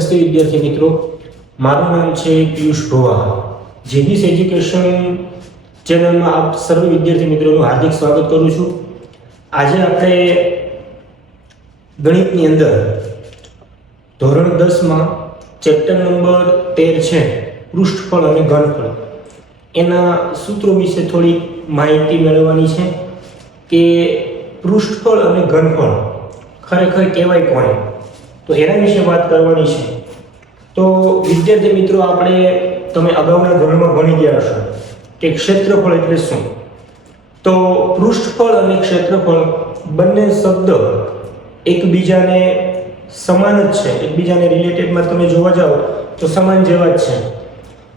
નમસ્તે વિદ્યાર્થી મિત્રો, મારું નામ છે પિયુષ ગોવા. જેબીસ એજ્યુકેશન ચેનલમાં આપ સર્વ વિદ્યાર્થી મિત્રોનું હાર્દિક સ્વાગત કરું છું. આજે આપણે ગણિતની અંદર ધોરણ 10માં ચેપ્ટર નંબર 13 છે પૃષ્ઠફળ અને ઘનફળ, એના સૂત્રો વિશે થોડી માહિતી મેળવવાની છે કે પૃષ્ઠફળ અને ઘનફળ ખરેખર કહેવાય કોને, તો એના વિશે વાત કરવાની છે. તો વિદ્યાર્થી મિત્રો, આપણે તમે અગાઉના ધોરણમાં ભણી ગયા હશો કે ક્ષેત્રફળ એટલે શું. તો પૃષ્ઠફળ અને ક્ષેત્રફળ બંને શબ્દ એકબીજાને સમાન જ છે, એકબીજાને રિલેટેડમાં તમે જોવા જાઓ તો સમાન જેવા જ છે.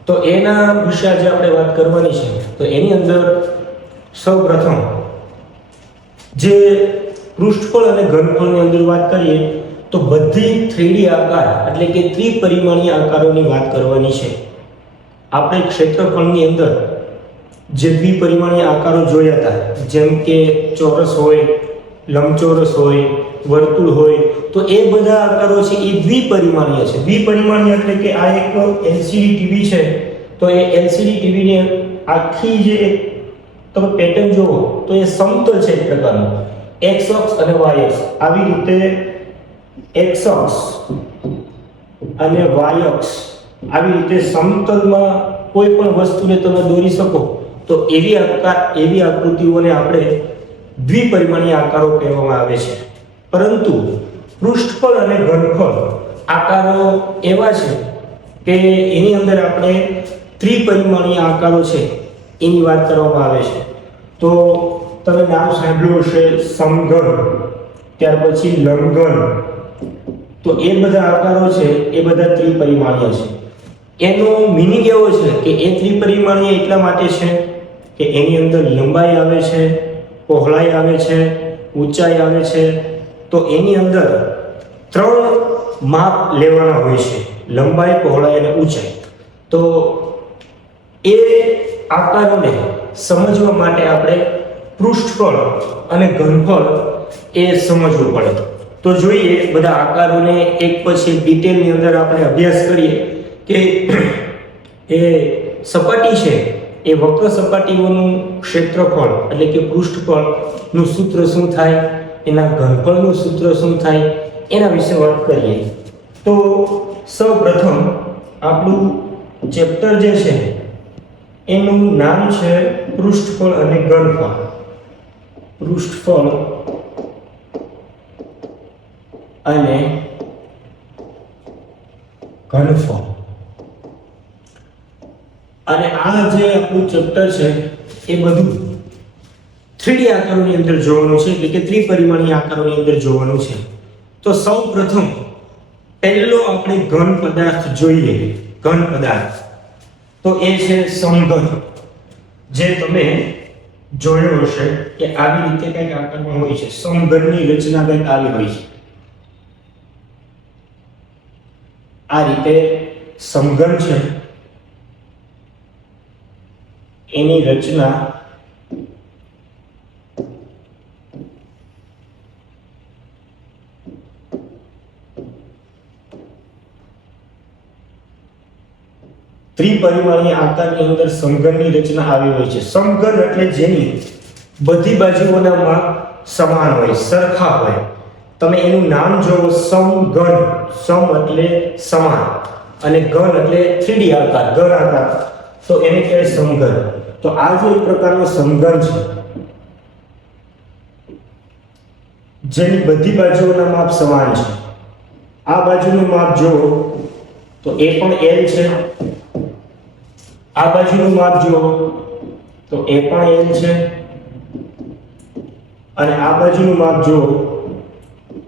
તો એના વિશે આજે આપણે વાત કરવાની છે. તો એની અંદર સૌપ્રથમ જે પૃષ્ઠફળ અને ઘનફળની અંદર વાત કરીએ તો બધી 3D આકાર એટલે કે ત્રિપરિમાણીય આકારોની વાત કરવાની છે. આપણે ક્ષેત્રફળની અંદર જે દ્વિપરિમાણીય આકારો જોયા હતા, જેમ કે ચોરસ હોય, લંબચોરસ હોય, વર્તુળ હોય, તો એ બધા આકારો છે એ દ્વિપરિમાણીય છે. દ્વિપરિમાણીય એટલે કે આ એક LCD ટીવી છે, તો એ LCD ટીવીની આખી જે તમે પેટર્ન જુઓ તો એ સમતલ છે એક પ્રકારનું, x અક્ષ અને y અક્ષ. આવી રીતે x અક્ષ અને y અક્ષ આવી રીતે સમતલમાં કોઈ પણ વસ્તુને તમે દોરી શકો તો એવી આકૃતિઓને આપણે દ્વિપરિમાણીય આકારો કહેવામાં આવે છે. પરંતુ પૃષ્ઠફળ અને ઘનફળ આકારો એવા છે કે એની અંદર આપણે ત્રિપરિમાણીય આકારો છે એની વાત કરવામાં આવે છે. તો તમે નામ સાંભળ્યું હશે સમઘન, ત્યાર પછી લંબઘન. તો એ બધા આકારો છે એ બધા ત્રિપરિમાણીય છે. એનો મીનિંગ એવો છે કે એ ત્રિપરિમાણીય એટલા માટે છે કે એની અંદર લંબાઈ આવે છે, પહોળાઈ આવે છે, ઊંચાઈ આવે છે. તો એની અંદર 3 માપ લેવાના હોય છે: લંબાઈ, પહોળાઈ અને ઊંચાઈ. તો એ આકારોને સમજવા માટે આપણે પૃષ્ઠફળ અને ઘનફળ એ સમજવું પડે. તો જોઈએ બધા આકારોને એક પછી ડિટેલની અંદર આપણે અભ્યાસ કરીએ કે એ સપાટી છે એ વક્ર સપાટીઓનું ક્ષેત્રફળ એટલે કે પૃષ્ઠફળનું સૂત્ર શું થાય, એના ઘનફળનું સૂત્ર શું થાય, એના વિશે વાત કરીએ. તો સૌપ્રથમ આપણું ચેપ્ટર જે છે એનું નામ છે પૃષ્ઠફળ અને ઘનફળ. પૃષ્ઠફળ અને ઘનફળ. અને આ જે આપણું ચેપ્ટર છે એ બધું 3D આકારોની અંદર જોવાનું છે, એટલે કે ત્રિપરિમાણીય આકારોની અંદર જોવાનું છે. તો સૌપ્રથમ પહેલો આપણે ઘન પદાર્થ જોઈએ. ઘન પદાર્થ તો એ છે સમઘન, જે તમે જોયું હશે કે આવી રીતે કંઈક આકારમાં હોય છે. સમઘનની રચના કંઈક આવી હોય છે. આ રીતે સમઘન છે એની રચના ત્રિપરિમાણીય આકારની અંદર સમઘનની રચના આવી હોય છે. સમઘન એટલે જેની બધી બાજુઓના માપ સમાન હોય, સરખા હોય. તમે એનું નામ જોવો, સમઘન. સમ એટલે સમાન અને ઘન એટલે 3D આકાર, ઘન આકાર, તો એને કહેવાય સમઘન. તો આ જે એક પ્રકારનો સમઘન છે જેની બધી બાજુઓના માપ સમાન છે. આ બાજુનું માપ જુઓ તો એ પણ L છે, આ બાજુનું માપ જુઓ તો એ પણ L છે, અને આ બાજુનું માપ જુઓ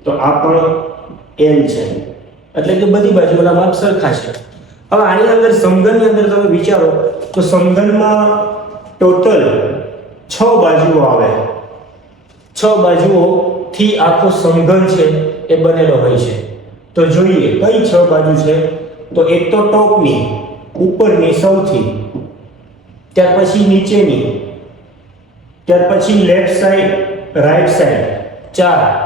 તો આ પણ L છે. એટલે કે બધી બાજુઓના માપ સરખા છે. હવે આની અંદર સમઘનની અંદર તમે વિચારો તો સમઘનમાં ટોટલ 6 બાજુઓ આવે. 6 બાજુઓથી આખો સમઘન છે એ બનેલો હોય છે. તો જોઈએ કઈ 6 બાજુ છે. તો એક તો ટોપની, ઉપરની સૌથી, ત્યાર પછી નીચેની, ત્યાર પછી લેફ્ટ સાઈડ, રાઈટ સાઈડ 4,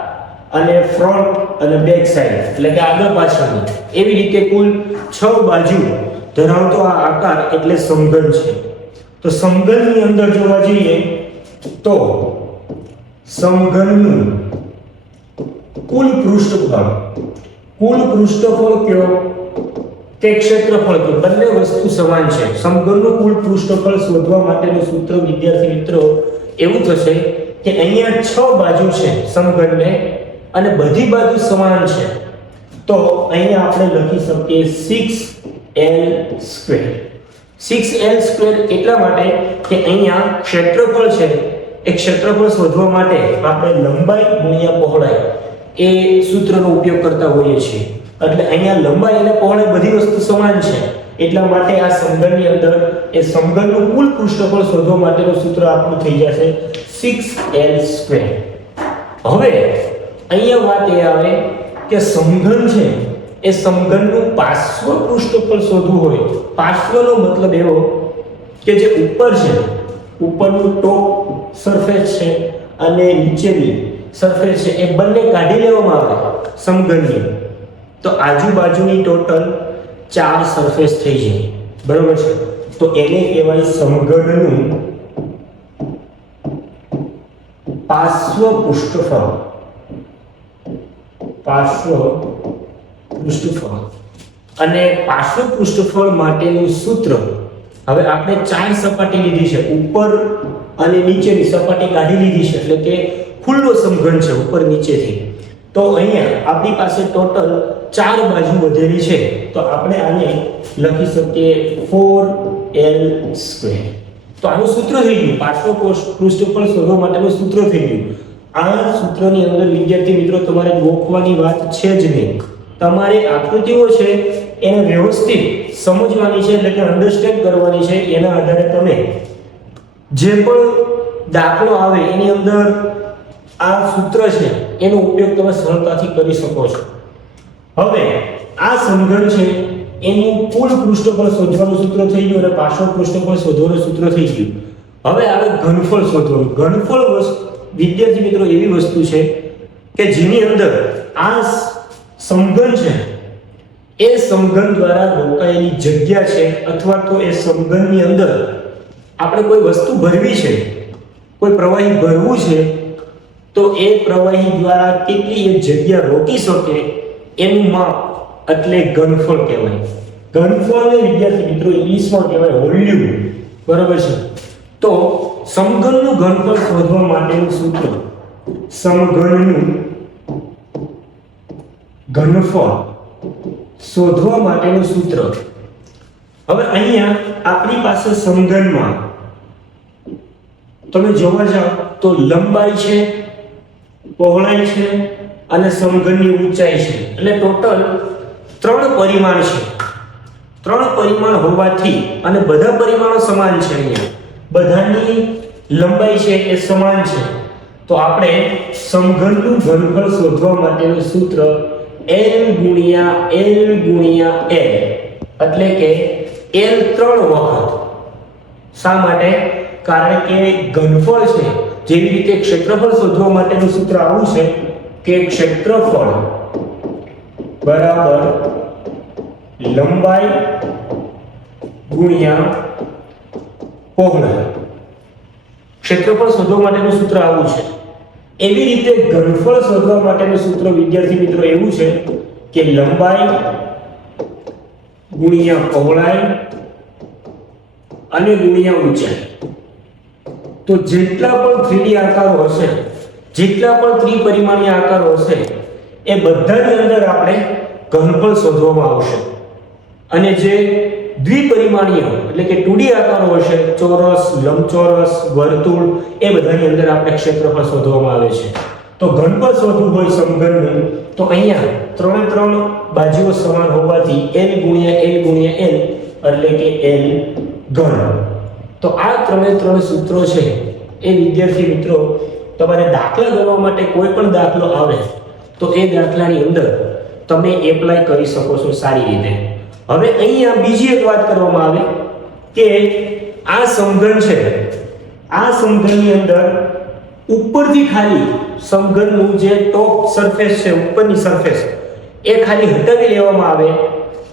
અને ફ્રન્ટ અને બેક સાઈડ એટલે કે આગળ પાછળની એવી રીતે કુલ 6 બાજુ ધરાવતો આ આકાર એટલે સમઘન છે. તો સમઘનની અંદર જોવા જઈએ તો સમઘનનું કુલ પૃષ્ઠફળ કયો કે ક્ષેત્રફળ કયો, બંને વસ્તુ સમાન છે. સમઘનનું કુલ પૃષ્ઠફળ શોધવા માટેનું સૂત્ર વિદ્યાર્થી મિત્રો એવું થશે કે અહીંયા 6 બાજુ છે સમઘનને અને બધી બાજુ સમાન છે. તો અહીંયા આપણે લખી શકીએ 6l². 6l² એટલા માટે કે અહીંયા ક્ષેત્રફળ છે એ ક્ષેત્રફળ શોધવા માટે આપણે લંબાઈ ગુણ્યા પહોળાઈ એ સૂત્રનો ઉપયોગ કરતા હોઈએ છીએ. એટલે અહીંયા લંબાઈ અને પહોળાઈ બધી વસ્તુ સમાન છે એટલા માટે આ સમઘનની અંદર એ સમઘનનું કુલ પૃષ્ઠફળ શોધવા માટેનું સૂત્ર આપણું થઈ જશે 6l². હવે અહીંયા વાત એ આવે કે સમઘન છે એ સમઘનનું પાર્શ્વ પૃષ્ઠફળ શોધવું હોય. પાર્શ્વનો મતલબ એવો કે જે ઉપર છે, ઉપરનું ટોપ સરફેસ છે અને નીચેની સરફેસ છે એ બંને કાઢી લેવામાં આવે સમઘનની, તો આજુબાજુની ટોટલ 4 સરફેસ થઈ જાય. બરોબર છે? તો એને કહેવાય સમઘનનું પાર્શ્વ પૃષ્ઠફળ. અને પાર્શ્વ પૃષ્ઠફળ માટેનું સૂત્ર, હવે આપણે 4 સપાટી લીધી છે, ઉપર અને નીચેની સપાટી કાઢી લીધી છે એટલે કે ખુલ્લો સમઘન છે ઉપર નીચેથી. તો અહીંયા આપણી પાસે ટોટલ 4 બાજુ વધેલી છે, તો આપણે આને લખી શકીએ 4l². તો આનું સૂત્ર થઈ ગયું, પાર્શ્વ પૃષ્ઠફળ શોધવા માટેનું સૂત્ર થઈ ગયું. આ સૂત્રની અંદર વિદ્યાર્થી મિત્રો તમારે ગોખવાની વાત છે જ નહીં. તમારે આકૃતિઓ છે એને વ્યવસ્થિત સમજવાની છે એટલે કે અન્ડરસ્ટેન્ડ કરવાની છે. એના આધારે તમે જે પણ દાખલો આવે એની અંદર આ સૂત્ર છે એનો ઉપયોગ તમે સરળતાથી કરી શકો છો. હવે આ સમઘન છે એનું કુલ પૃષ્ઠફળ શોધવાનું સૂત્ર થઈ ગયું અને પાર્શ્વ પૃષ્ઠફળ શોધવાનું સૂત્ર થઈ ગયું. હવે આવે ઘનફળ શોધવાનું. ઘનફળ વિદ્યાર્થી મિત્રો એવી વસ્તુ છે કે જેની અંદર આ સમઘન છે એ સમઘન દ્વારા રોકાયેલી જગ્યા છે અથવા તો એ સમઘનની અંદર આપણે કોઈ વસ્તુ ભરવી છે, કોઈ પ્રવાહી ભરવું છે, તો એ પ્રવાહી દ્વારા કેટલી એ જગ્યા રોકી શકે એનું માપ એટલે ઘનફળ કહેવાય. ઘનફળને વિદ્યાર્થી મિત્રો ઇંગ્લિશમાં કહેવાય વોલ્યુમ. બરાબર છે? તો સમઘનનું ઘનફળ શોધવા માટેનું સૂત્ર, સમઘનનું ઘનફળ શોધવા માટેનું સૂત્ર. હવે અહીંયા આપણી પાસે સમઘનમાં તમે જોવા જાઓ તો લંબાઈ છે, પહોળાઈ છે અને સમઘનની ઊંચાઈ છે. એટલે ટોટલ 3 પરિમાણ છે. 3 પરિમાણ હોવાથી અને બધા પરિમાણો સમાન છે. અહીંયા બધાની લંબાઈ છે એ સમાન છે. તો આપણે સમઘનનું ઘનફળ શોધવા માટેનું સૂત્ર L ગુણ્યા L ગુણ્યા L એટલે કે L 3 વખત. શા માટે? કારણ કે ઘનફળ છે જેવી રીતે ક્ષેત્રફળ શોધવા માટેનું સૂત્ર આવું છે કે ક્ષેત્રફળ બરાબર લંબાઈ ગુણ્યા પહોળાઈ. ક્ષેત્રફળ શોધવા માટેનું સૂત્ર આવું છે. એવી રીતે ઘનફળ શોધવા માટેનું સૂત્ર વિદ્યાર્થી મિત્રો એવું છે કે લંબાઈ ગુણ્યા પહોળાઈ અને ગુણ્યા ઊંચાઈ. તો જેટલા પણ 3D આકારો હશે, જેટલા પણ ત્રિપરિમાણીય આકારો હશે એ બધાની અંદર આપણે ઘનફળ શોધવામાં આવશે. અને જે દ્વિપરિમાણીય એટલે કે 2D આકારો હશે, ચોરસ, લંબચોરસ, વર્તુળ, એ બધાની અંદર આપણે ક્ષેત્રફળ શોધવામાં આવે છે. તો ઘનફળ શોધવું હોય સમઘનનું તો અહીંયા 3 બાજુઓ સમાન હોવાથી L ગુણ્યા L ગુણ્યા L એટલે કે L ઘન. તો આ 3 સૂત્રો છે એ વિદ્યાર્થી મિત્રો તમારે દાખલા ગણવા માટે કોઈ પણ દાખલો આવે તો એ દાખલાની અંદર તમે એપ્લાય કરી શકો છો સારી રીતે. હવે અહીંયા બીજી એક વાત કરવામાં આવે કે આ સમઘન છે, આ સમઘનની અંદર ઉપરથી ખાલી સમઘનનું જે ટોપ સરફેસ છે, ઉપરની સરફેસ, એ ખાલી હટાવી લેવામાં આવે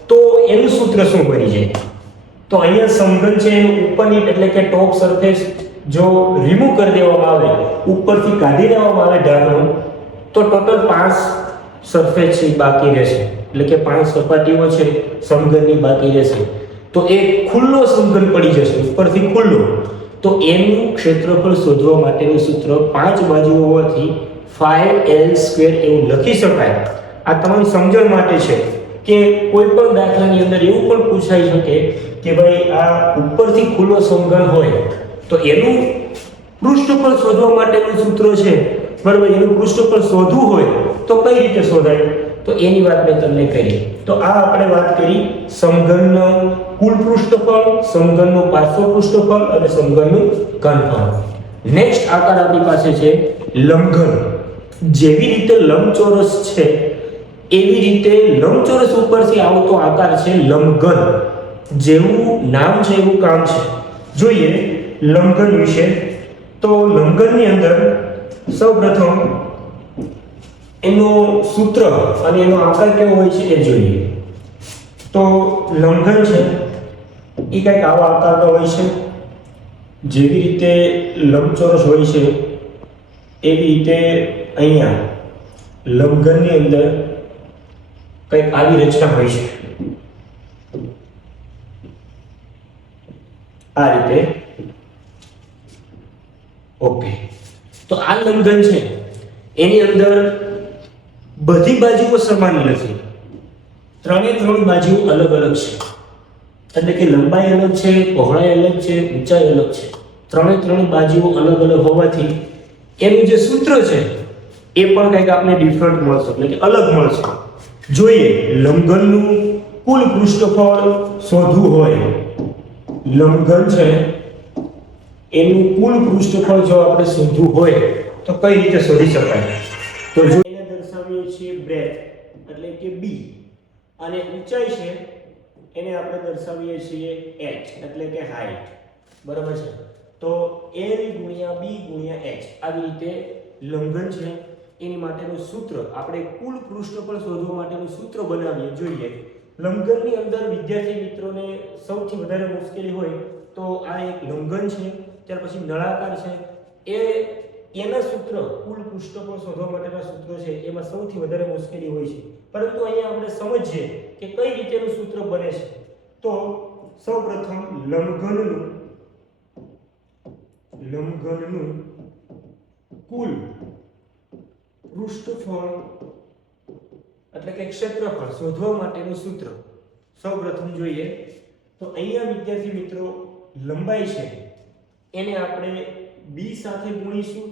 તો એનું સૂત્ર શું બની જાય? તો અહીંયા સમઘન છે એનું ઉપરની એટલે કે ટોપ સરફેસ જો રિમૂવ કરી દેવામાં આવે, ઉપરથી કાઢી લેવામાં આવે ઢાળનું, તો ટોટલ 5 સરફેસ છે બાકી રહેશે, એટલે કે 5 સપાટીઓ છે સમઘનની બાકી રહેશે. તો એ ખુલ્લો સમઘન પડી જશે, ઉપરથી ખુલ્લો. તો એનું ક્ષેત્રફળ શોધવા માટેનું સૂત્ર 5 બાજુઓ હોવાથી 5l² એવું લખી શકાય. આ તમારી સમજણ માટે છે કે કોઈ પણ દાખલાની અંદર એવું પણ પૂછાઈ શકે કે ભાઈ આ ઉપરથી ખુલ્લો સમઘન હોય તો એનું પૃષ્ઠફળ શોધવા માટેનું સૂત્ર છે, બરાબર, એનું પૃષ્ઠફળ શોધવું હોય તો કઈ રીતે શોધાય? તો એની વાત મેં તમને કરી. તો આ આપણે વાત કરી સમઘનનું કુલ પૃષ્ઠફળ, સમઘનનું પાર્શ્વ પૃષ્ઠફળ અને સમઘનનું ઘનફળ. નેક્સ્ટ આકાર આપણી પાસે છે લંબઘન. જેવી રીતે લંબચોરસ છે એવી રીતે લંબચોરસ ઉપરથી આવતો આકાર છે લંબઘન. જેવું નામ છે એવું કામ છે. જોઈએ લંબઘન વિશે. તો લંબઘનની અંદર સૌપ્રથમ એનું સૂત્ર અને એનો આકાર કેવો હોય છે એ જોઈએ. તો લંબઘન છે એ કંઈક આવો આકારનો હોય છે. જેવી રીતે લંબચોરસ હોય છે એવી રીતે અહીંયા લંબઘનની અંદર કંઈક આવી રચના હોય છે, આ રીતે. ઓકે, તો આ લંબઘન છે એની અંદર બધી બાજુઓ સમાન નથી, ત્રણ બાજુઓ અલગ અલગ છે. એટલે કે લંબાઈ અલગ છે, પહોળાઈ અલગ છે, ઊંચાઈ અલગ છે. ત્રણ બાજુઓ અલગ અલગ હોવાથી એનું જે સૂત્ર છે એ પણ કંઈક આપણે ડિફરન્ટ મળશે, એટલે કે અલગ મળશે. જોઈએ લંબઘનનું કુલ પૃષ્ઠફળ શોધવું હોય, લંબઘન છે એનું કુલ પૃષ્ઠફળ જો આપણે શોધવું હોય તો કઈ રીતે શોધી શકાય? તો જો એને દર્શાવીએ છીએ બ્રેથ એટલે કે b, અને ઊંચાઈ છે એને આપણે દર્શાવીએ છીએ h એટલે કે હાઈટ, બરાબર છે. તો l * b * h આવી રીતે લંબઘન છે એની માટેનું સૂત્ર આપણે કુલ પૃષ્ઠફળ શોધવા માટેનું સૂત્ર બનાવીએ. જોઈએ લંબઘનની અંદર વિદ્યાર્થી મિત્રોને સૌથી વધારે મુશ્કેલી હોય તો આ એક લંબઘન છે, ત્યાર પછી નળાકાર છે, એના સૂત્ર કુલ પૃષ્ઠફળ શોધવા માટેના સૂત્રો છે એમાં સૌથી વધારે મુશ્કેલી હોય છે. પરંતુ અહીંયા આપણે સમજીએ કે કઈ રીતેનું સૂત્ર બને છે. તો સૌપ્રથમ લંબઘનનું કુલ પૃષ્ઠફળ એટલે કે ક્ષેત્રફળ શોધવા માટેનું સૂત્ર સૌપ્રથમ જોઈએ. તો અહીંયા વિદ્યાર્થી મિત્રો લંબાઈ છે એને આપણે b સાથે ગુણીશું,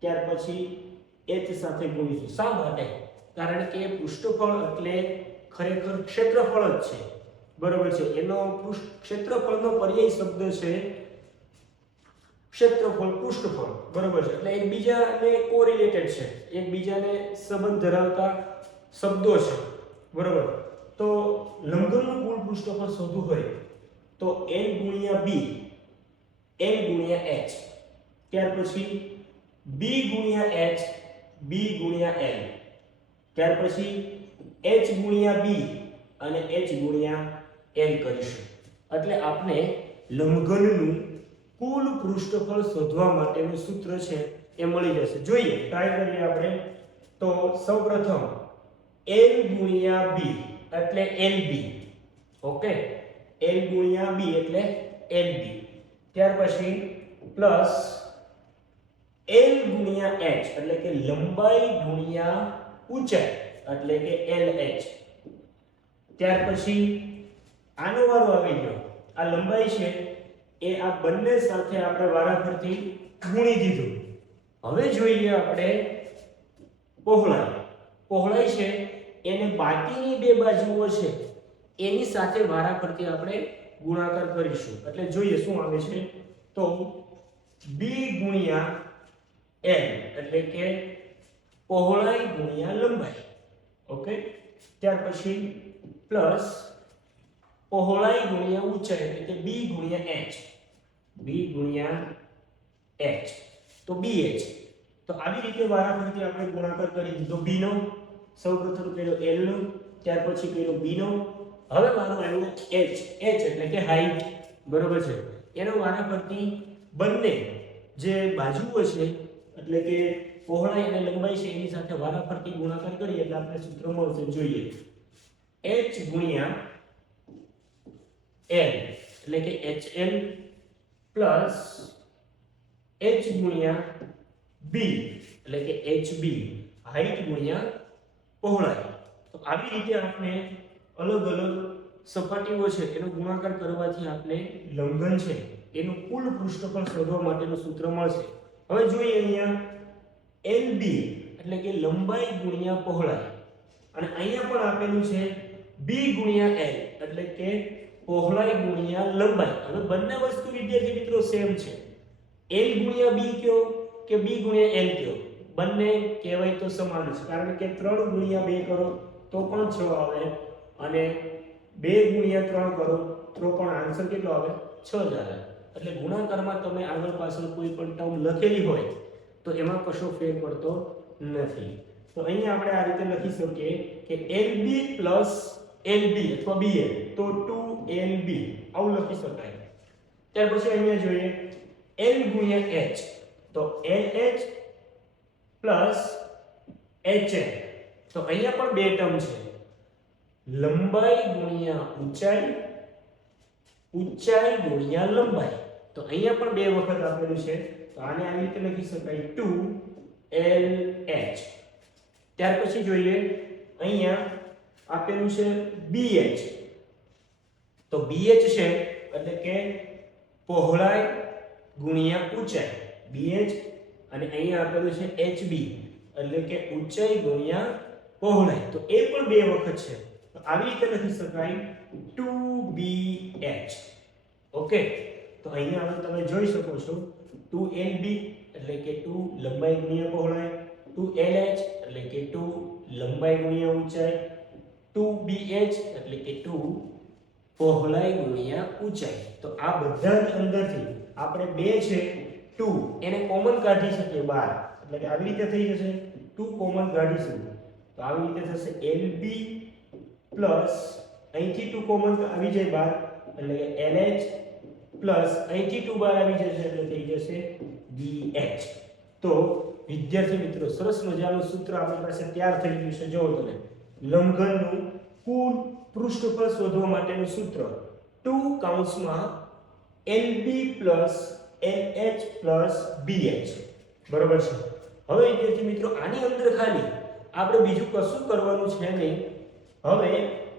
ત્યાર પછી h સાથે ગુણીશું. શા માટે? કારણ કે પૃષ્ઠફળ એટલે ખરેખર ક્ષેત્રફળ જ છે, બરાબર છે. એનો ક્ષેત્રફળનો પર્યાય શબ્દ છે ક્ષેત્રફળ, પૃષ્ઠફળ, બરાબર છે. એટલે એકબીજાને કોરિલેટેડ છે, એકબીજાને સંબંધ ધરાવતા શબ્દો છે, બરાબર. તો લંબઘનનું કુલ પૃષ્ઠફળ શોધવું હોય તો l * b, l * h, ત્યાર પછી b * h, b * l, ત્યાર પછી h * b અને h * l કરીશું. એટલે આપણે લંબઘનનું કુલ પૃષ્ઠફળ શોધવા માટેનું સૂત્ર છે એ મળી જશે. જોઈએ ટ્રાય કરીએ આપણે. તો સૌપ્રથમ l * b એટલે lb, ઓકે, l * b એટલે lb, ત્યાર પછી પ્લસ l * h એટલે કે લંબાઈ ગુણ્યા ઊંચાઈ એટલે કે lh, ત્યાર પછી આનો વારો આવી ગયો. આ લંબાઈ છે એ આ બંને સાથે આપણે વારાફરતી ગુણી દીધું. હવે જોઈએ આપણે પહોળાઈ છે એને બાકીની બે બાજુઓ છે એની સાથે વારાફરતી આપણે ગુણાકાર કરીશું. એટલે જોઈએ શું આવે છે. તો b * l એટલે કે પહોળાઈ ગુણ્યા લંબાઈ, ઓકે, ત્યાર પછી પ્લસ પહોળાઈ ગુણ્યા ઊંચાઈ એટલે કે b * h, b * h, તો bh, તો આવી રીતે વારાફરતી આપણે ગુણાકાર કરી દીધો b નો, સૌપ્રથમ કર્યો l નો, ત્યાર પછી કર્યો b નો, હવે વારો આવ્યો h એટલે કે હાઈટ, બરોબર છે. એનો વારાફરતી બંને જે બાજુઓ છે એટલે કે પહોળાઈ અને લંબાઈ છે એની સાથે વારાફરતી ગુણાકાર કરીએ એટલે આપણે સૂત્ર મળશે. જોઈએ h ગુણ્યા l એટલે કે hl પ્લસ h ગુણ્યા b એટલે કે hb, હાઈટ ગુણ્યા પહોળાઈ. તો આવી રીતે આપણે અલગ અલગ સપાટીઓ છે એનો ગુણાકાર કરવાથી આપણે લંબઘન છે એનું કુલ પૃષ્ઠફળ શોધવા માટેનું સૂત્ર મળશે. હવે જોઈએ અહીંયા LB એટલે કે લંબાઈ ગુણ્યા પહોળાઈ, અને અહીંયા પણ આપેલું છે B ગુણ્યા L એટલે કે પહોળાઈ ગુણ્યા લંબાઈ. હવે બંને વસ્તુ વિદ્યાર્થી મિત્રો સેમ છે. L ગુણ્યા B કયો કે B ગુણ્યા L કયો, બંને કહેવાય તો સમાન છે, કારણ કે 3 ગુણ્યા 2 કરો તો પણ 6 આવે, અને 2 ગુણ્યા 3 કરો તો પણ આન્સર કેટલો આવે? 6 જ આવે. એટલે ગુણાકારમાં તમે આગળ પાછળ કોઈ પણ ટર્મ લખેલી હોય તો એમાં કશો ફેર પડતો નથી. તો અહીંયા આપણે આ રીતે લખી શકીએ કે LB પ્લસ LB અથવા BL તો 2LB આવું લખી શકાય. ત્યાર પછી અહીંયા જોઈએ L ગુણ્યા H તો LH પ્લસ HN. તો અહીંયા પણ બે ટર્મ છે, લંબાઈ ગુણ્યા ઊંચાઈ, ઊંચાઈ ગુણ્યા લંબાઈ. તો અહીંયા પણ બે વખત આપેલું છે, તો આને આવી રીતે લખી શકાય 2LH. ત્યાર પછી જોઈએ અહીંયા આપેલું છે BH. તો BH છે એટલે કે પહોળાઈ ગુણ્યા ઊંચાઈ, BH, અને અહીંયા આપેલું છે HB એટલે કે ઊંચાઈ ગુણ્યા પહોળાઈ. તો એ પણ બે વખત છે, તો આવી રીતે લખી શકાય 2BH. ઓકે, તો અહીંયા હવે તમે જોઈ શકો છો 2LB એટલે કે 2 લંબાઈ ગુણ્યા પહોળાઈ, 2LH એટલે કે 2 લંબાઈ ગુણ્યા ઊંચાઈ, 2BH એટલે કે 2 પહોળાઈ ગુણ્યા ઊંચાઈ. તો આ બધાની અંદરથી આપણે બે છે 2 એને કોમન કાઢી શકીએ બહાર, એટલે કે આવી રીતે થઈ જશે 2 કોમન કાઢીશું તો આવી રીતે થશે LB પ્લસ અહીંથી 2 કોમન આવી જાય બહાર એટલે કે LH પ્લસ અહીંથી 2 બહાર આવી જશે એટલે થઈ જશે BH. તો વિદ્યાર્થી મિત્રો સરસ મજાનું સૂત્ર આપણી પાસે તૈયાર થઈ ગયું છે. જો તમે લંબઘનનું કુલ પૃષ્ઠફળ શોધવા માટેનું સૂત્ર 2 કૌંસમાં LB plus LH plus BH, બરોબર છે. હવે વિદ્યાર્થી મિત્રો આની અંદર ખાલી આપણે બીજું કશું કરવાનું છે નહીં. હવે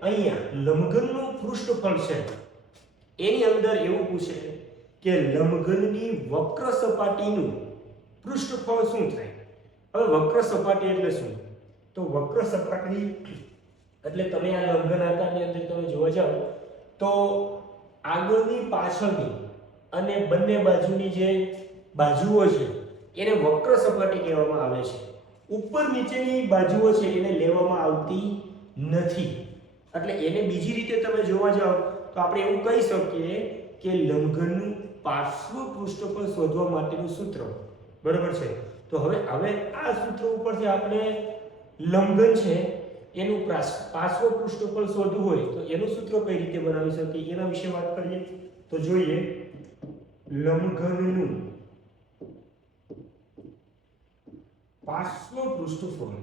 અહીંયા લંબઘનનું પૃષ્ઠફળ છે એની અંદર એવું પૂછે કે લંબઘનની વક્ર સપાટીનું પૃષ્ઠફળ શું થાય. હવે વક્ર સપાટી એટલે શું? તો વક્ર સપાટી એટલે તમે આ લંબઘન આકારની અંદર તમે જોવા જાઓ તો આગળની પાછળની અને બંને બાજુની જે બાજુઓ છે એને વક્ર સપાટી કહેવામાં આવે છે. ઉપર નીચેની બાજુઓ છે એને લેવામાં આવતી નથી, એટલે એને બીજી રીતે તમે જોવા જાઓ તો આપણે એવું કહી શકીએ કે લંબઘનનું પાર્શ્વ પૃષ્ઠફળ શોધવા માટેનું સૂત્ર, બરાબર છે. તો હવે આ સૂત્ર ઉપરથી આપણે લંબઘન છે એનું પાર્શ્વ પૃષ્ઠફળ શોધવું હોય તો એનું સૂત્ર કઈ રીતે બનાવી શકીએ એના વિશે વાત કરીએ. તો જોઈએ લંબઘનનું પાર્શ્વ પૃષ્ઠફળ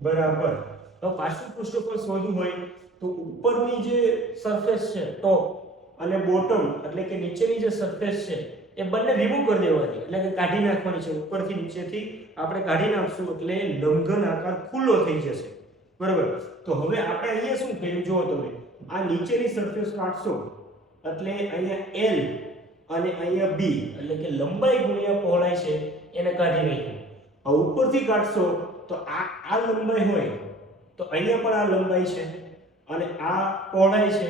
બરાબર. તો પાર્શ્વ પૃષ્ઠફળ શોધવું હોય તો ઉપરની જે સરફેસ છે ટોપ અને બોટમ એટલે કે નીચેની જે સરફેસ છે એ બંને રિમૂવ કરી દેવાની, એટલે કે કાઢી નાખવાની છે. ઉપરથી નીચેથી આપણે કાઢી નાખશું એટલે લંબઘન આકાર ખુલ્લો થઈ જશે, બરાબર. તો હવે આપણે અહીંયા શું કર્યું જો તમે આ નીચેની સરફેસ કાઢશો એટલે અહીંયા L અને અહીંયા B એટલે કે લંબાઈ ગુણ્યા પહોળાઈ છે એને કાઢી નાખ્યું. આ ઉપરથી કાઢશો તો આ લંબાઈ હોય તો અહીંયા પણ આ લંબાઈ છે અને આ પહોળાઈ છે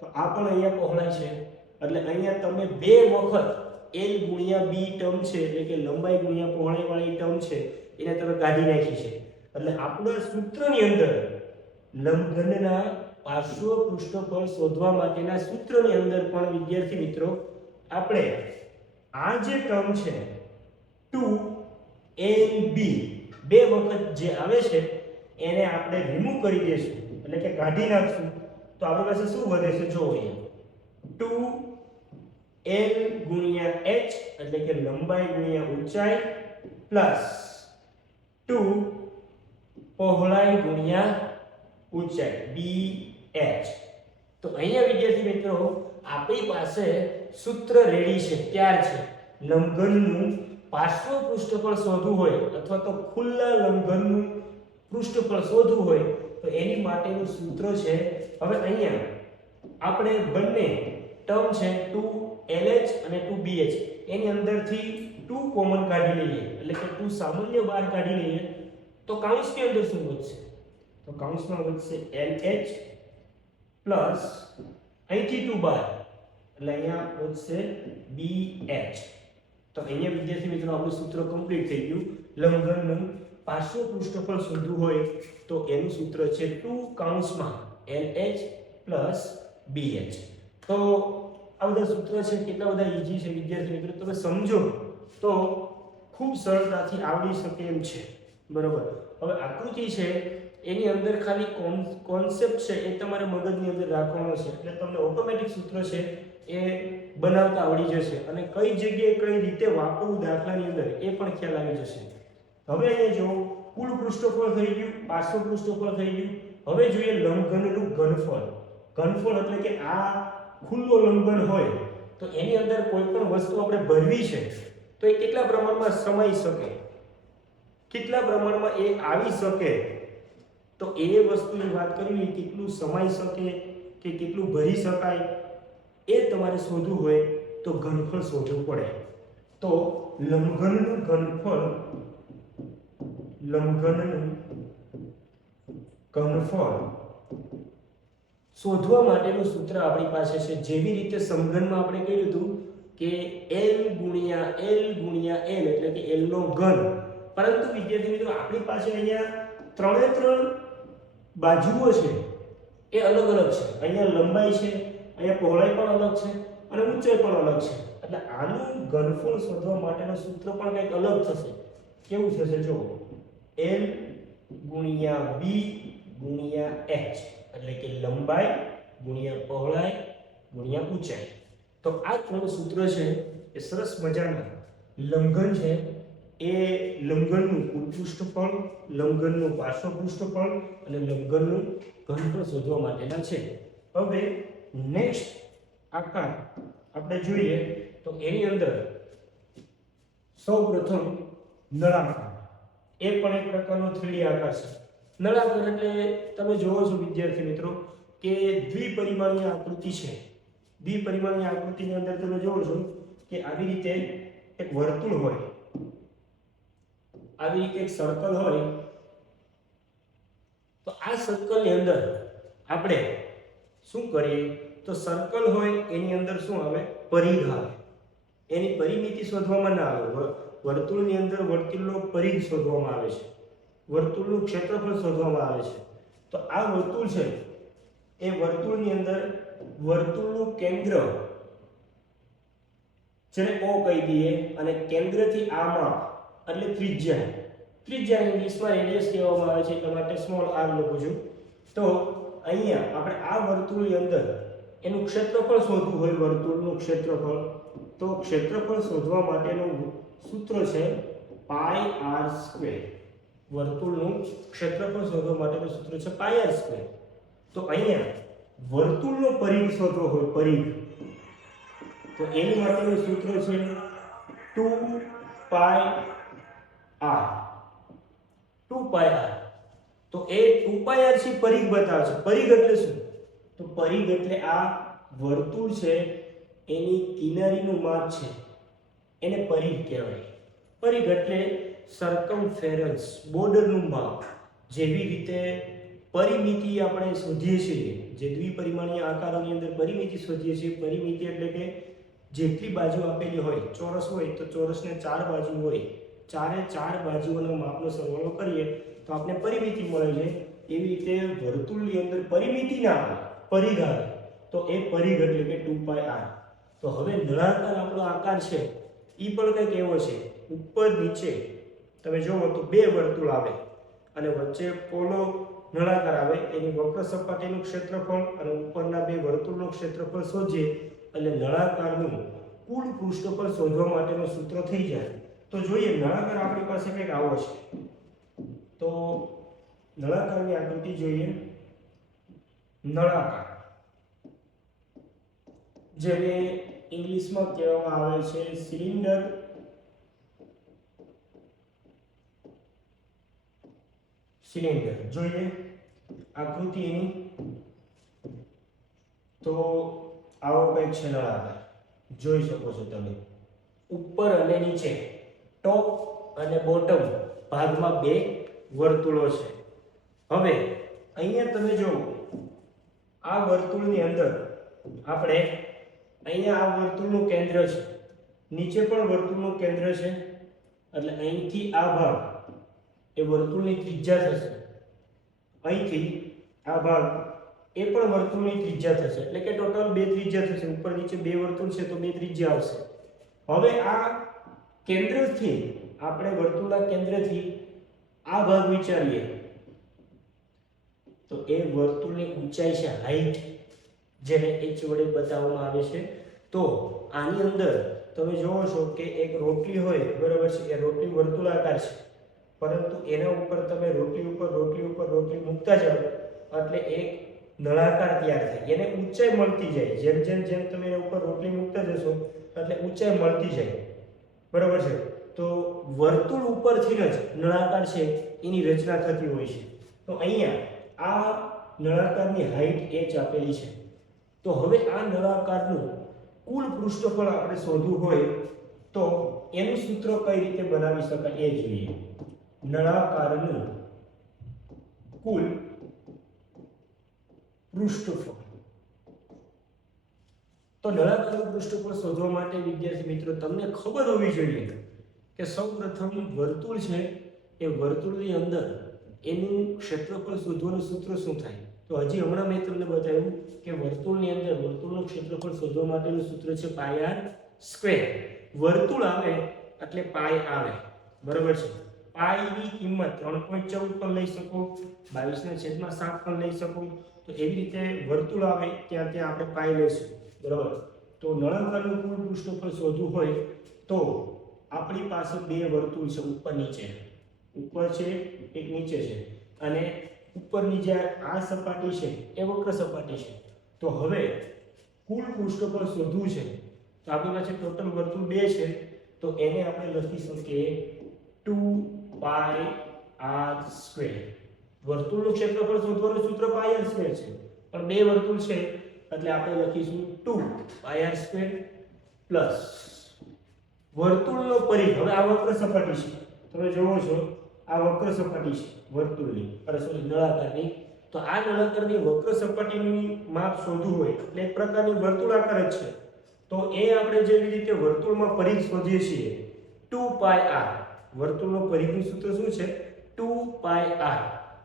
તો આ પણ અહીંયા પહોળાઈ છે, એટલે અહીંયા તમે બે વખત L ગુણ્યા B ટર્મ છે એટલે કે લંબાઈ ગુણ્યા પહોળાઈ વાળી ટર્મ છે એને તમે કાઢી નાખી છે. એટલે આપણા સૂત્રની અંદર લંબઘનના પાર્શ્વ પૃષ્ઠફળ શોધવા માટેના સૂત્રની અંદર પણ વિદ્યાર્થી મિત્રો આપણે આ જે ટર્મ છે 2ab બે વખત જે આવે છે એને આપણે રિમૂવ કરી દઈશું એટલે કે કાઢી નાખશું તો આપણી પાસે શું વધે છે જો અહીંયા 2l ગુણ્યા h એટલે કે લંબાઈ ગુણ્યા ઊંચાઈ પ્લસ 2 પહોળાઈ ગુણ્યા ઊંચાઈ bh. તો અહીંયા વિદ્યાર્થી મિત્રો આપણી પાસે સૂત્ર રેડી છે, તૈયાર છે. લંબઘનનું પાર્શ્વ પૃષ્ઠફળ શોધવું હોય અથવા તો ખુલ્લા લંબઘનનું પૃષ્ઠફળ શોધવું હોય તો એની માટેનું સૂત્ર છે. હવે અહીંયા આપણે બંને ટર્મ છે 2LH અને 2BH એની અંદરથી 2 કોમન કાઢી લઈએ એટલે કે 2 સામાન્ય બહાર કાઢી લઈએ તો કૌંસની અંદર શું વધશે? તો કૌંસમાં વધશે LH પ્લસ અહીંથી 2 બહાર એટલે અહીંયા વધશે BH. તો અહીંયા વિદ્યાર્થી મિત્રો આપણું સૂત્ર કમ્પ્લીટ થઈ ગયું. લંબઘનનું પાર્શ્વ પૃષ્ઠફળ શોધવું હોય તો એનું સૂત્ર છે 2 કૌંસમાં LH પ્લસ BH. તો આ બધા સૂત્ર છે કેટલા બધા ઈઝી છે વિદ્યાર્થી મિત્રો, તમે સમજો તો ખૂબ સરળતાથી આવડી શકે એમ છે. બરોબર. હવે આકૃતિ છે એની અંદર ખાલી કોન્સેપ્ટ છે એ તમારે મગજની અંદર રાખવાનો છે એટલે તમને ઓટોમેટિક સૂત્ર છે એ બનાવતા આવડી જશે અને કઈ જગ્યાએ કઈ રીતે વાપરવું દાખલાની અંદર એ પણ ખ્યાલ આવી જશે. હવે અહીંયા જો કુલ પૃષ્ઠફળ થઈ ગયું, પાર્શ્વ પૃષ્ઠફળ થઈ ગયું. હવે જોઈએ લંબઘનનું ઘનફળ. ઘનફળ એટલે કે આ ખુલ્લો લંબઘન હોય તો એની અંદર કોઈ પણ વસ્તુ આપણે ભરવી છે તો એ કેટલા પ્રમાણમાં સમાઈ શકે, કેટલા પ્રમાણમાં એ આવી શકે, તો એ વસ્તુની વાત કરવી કેટલું સમાઈ શકે કે કેટલું ભરી શકાય એ તમારે શોધવું હોય તો ઘનફળ શોધવું પડે. તો લંબઘનનું ઘનફળ શોધવા માટેનું સૂત્ર આપણી પાસે છે. જેવી રીતે સમઘનમાં આપણે કહ્યું હતું કે l ગુણ્યા l ગુણ્યા l એટલે કે l નો ઘન, પરંતુ વિદ્યાર્થી મિત્રો આપણી પાસે અહીંયા ત્રણે ત્રણ બાજુઓ છે એ અલગ અલગ છે. અહીંયા લંબાઈ છે, અહીંયા પહોળાઈ પણ અલગ છે અને ઊંચાઈ પણ અલગ છે. એટલે આનું ઘનફળ શોધવા માટેનું સૂત્ર પણ કંઈક અલગ થશે. કેવું થશે જો l ગુણ્યા b ગુણ્યા h એટલે કે લંબાઈ ગુણ્યા પહોળાઈ ગુણ્યા ઊંચાઈ. તો આ ત્રણ સૂત્ર છે એ સરસ મજાના લંબઘન છે એ લંબઘનનું કુલ પૃષ્ઠફળ, લંબઘનનું પાર્શ્વ પૃષ્ઠફળ અને લંબઘનનું ઘનફળ શોધવા માટેના છે. હવે નેક્સ્ટ આકાર આપણે જોઈએ તો એની અંદર સૌપ્રથમ નળાકાર. એ પણ એક પ્રકારનો 3D આકાર છે. નળાકાર એટલે તમે જોવો છો વિદ્યાર્થી મિત્રો કે દ્વિપરિમાણીય આકૃતિ છે. દ્વિપરિમાણીય આકૃતિની અંદર તમે જોવો છો કે આવી રીતે એક વર્તુળ હોય, આવી રીતે એક સર્કલ હોય, તો આ સર્કલની અંદર આપણે શું કરીએ તો સર્કલ હોય એની અંદર શું આવે? પરિઘ આવે. એની પરિમિતિ શોધવામાં ના આવે. વર્તુળની અંદર વર્તુળનો પરિઘ શોધવામાં આવે છે, વર્તુળનું ક્ષેત્રફળ શોધવામાં આવે છે. તો આ વર્તુળ છે એ વર્તુળની અંદર વર્તુળનું કેન્દ્ર જેને O કહી દઈએ અને કેન્દ્રથી આ માપ એટલે ત્રિજ્યા ઇંગ્લિશમાં રેડિયસ કહેવામાં આવે છે એટલા માટે સ્મોલ r લખું છું. તો અહીંયા આપણે આ વર્તુળની અંદર એનું ક્ષેત્રફળ શોધવું હોય, વર્તુળનું ક્ષેત્રફળ, તો ક્ષેત્રફળ શોધવા માટેનું સૂત્ર છે પાઈ r સ્ક્વેર. વર્તુળનું ક્ષેત્રફળ શોધવા માટેનું સૂત્ર છે પાઈ r સ્ક્વેર. તો અહીંયા વર્તુળનો પરિઘ શોધવો હોય, પરિઘ, તો એની માટેનું સૂત્ર છે 2 પાઈ r. 2 પાઈ r. તો એ 2 પાઈ r થી પરિઘ બતાવે છે. પરિઘ એટલે શું? તો પરિઘ એટલે આ વર્તુળ છે એની કિનારીનું માપ છે એને પરિઘ કહેવાય. પરિઘ એટલે સર્કમફેરન્સ, બોર્ડરનું માપ. જેવી રીતે પરિમિતિ આપણે શોધીએ છીએ, જે દ્વિપરિમાણીય આકારોની અંદર પરિમિતિ શોધીએ છીએ, પરિમિતિ એટલે કે જેટલી બાજુ આપેલી હોય, ચોરસ હોય તો ચોરસને 4 બાજુ હોય, ચારે 4 બાજુઓના માપનો સરવાળો કરીએ તો આપણે પરિમિતિ મળે છે. એવી રીતે વર્તુળની અંદર પરિમિતિ ના આવે, પરિઘ આવે, તો એ પરિઘ એટલે કે 2 પાઈ r. તો હવે નળાકાર આપણો આકાર છે એ પણ કંઈક એવો છે, ઉપર નીચે તમે જોવો તો બે વર્તુળ આવે અને વચ્ચે પોલો નળાકાર આવે, એની વક્ર સપાટીનું ક્ષેત્રફળ અને ઉપરના બે વર્તુળનું ક્ષેત્રફળ શોધીએ એટલે નળાકારનું કુલ પૃષ્ઠફળ શોધવા માટેનું સૂત્ર થઈ જાય. તો જોઈએ નળાકાર આપણી પાસે કંઈક આવો છે. તો નળાકારની આકૃતિ જોઈએ. નળાકાર જેને ઇંગ્લિશમાં કહેવામાં આવે છે સિલિન્ડર. સિલિન્ડર જોઈએ આકૃતિ એની. તો આવો કંઈક છે નળાકાર, જોઈ શકો છો તમે. ઉપર અને નીચે, ટોપ અને બોટમ ભાગમાં બે વર્તુળો છે. હવે અહીંયા તમે જો આ વર્તુળની અંદર આપણે અહીંયા આ વર્તુળનું કેન્દ્ર છે, નીચે પણ વર્તુળનું કેન્દ્ર છે, એટલે અહીંથી આ ભાગ એ વર્તુળની ત્રિજ્યા થશે, અહીંથી આ ભાગ એ પણ વર્તુળની ત્રિજ્યા થશે, એટલે કે ટોટલ બે ત્રિજ્યા થશે. ઉપર નીચે બે વર્તુળ છે તો બે ત્રિજ્યા આવશે. હવે આ કેન્દ્રથી આપણે વર્તુળના કેન્દ્રથી આ ભાગ વિચારીએ તો એ વર્તુળની ઊંચાઈ છે, હાઈટ, જેને h વડે બતાવવામાં આવે છે. તો આની અંદર તમે જોવો છો કે એક રોટલી હોય, બરાબર છે, એ રોટલી વર્તુળાકાર છે, પરંતુ એના ઉપર તમે રોટલી મૂકતા જાઓ એટલે એક નળાકાર તૈયાર થાય, એને ઊંચાઈ મળતી જાય. જેમ જેમ જેમ તમે એના ઉપર રોટલી મૂકતા જશો એટલે ઊંચાઈ મળતી જાય, બરાબર છે. તો વર્તુળ ઉપરથી જ નળાકાર છે એની રચના થતી હોય છે. તો અહીંયા આ નળાકારની હાઈટ h આપેલી છે. તો હવે આ નળાકારનું કુલ પૃષ્ઠફળ આપણે શોધવું હોય તો એનું સૂત્ર કઈ રીતે બનાવી શકાય એ જોઈએ. નળાકારનું કુલ પૃષ્ઠફળ. તો નળાકારનું પૃષ્ઠફળ શોધવા માટે વિદ્યાર્થી મિત્રો તમને ખબર હોવી જોઈએ કે સૌપ્રથમ વર્તુળ છે એ વર્તુળની અંદર એનું ક્ષેત્રફળ શોધવાનું સૂત્ર શું થાય. તો હજી હમણાં મેં તમને બતાવ્યું કે વર્તુળની અંદર વર્તુળનું ક્ષેત્રફળ શોધવા માટેનું સૂત્ર છે પાઈ આર સ્ક્વેર. વર્તુળ આવે એટલે પાઈ આવે, બરાબર છે. પાઈ ની કિંમત 3.14 પણ લઈ શકો, 22/7 પણ લઈ શકો. તો એવી રીતે વર્તુળ આવે ત્યાં ત્યાં આપણે પાઈ લઈશું, બરાબર. તો નળાકારનું કુલ પૃષ્ઠફળ શોધવું હોય તો આપણી પાસે બે વર્તુળ છે, ઉપર નીચે. ઉપર છે એક નીચે છે, અને ઉપરની જે આ સપાટી છે એ વક્ર સપાટી છે. તો હવે કુલ પૃષ્ઠફળ શોધવું છે તો આપણી પાસે ટોટલ વર્તુળ બે છે, તો એને આપણે લખી શકીએ 2πr². વર્તુળનું ક્ષેત્રફળ શોધવાનું સૂત્ર πr² છે, પણ બે વર્તુળ છે એટલે આપણે લખીશું 2πr² પ્લસ વર્તુળનો પરિઘ. હવે આ વક્ર સપાટી છે, તમે જોવો છો આ વક્ર સપાટી છે વર્તુળની, સોરી નળાકારની. તો આ નળાકારની વક્ર સપાટીનું માપ શોધવું હોય એટલે એક પ્રકારની વર્તુળાકાર જ છે. તો એ આપણે જેવી રીતે વર્તુળમાં પરિઘ શોધીએ છીએ 2πr, વર્તુળનો પરિઘનું સૂત્ર શું છે 2πr.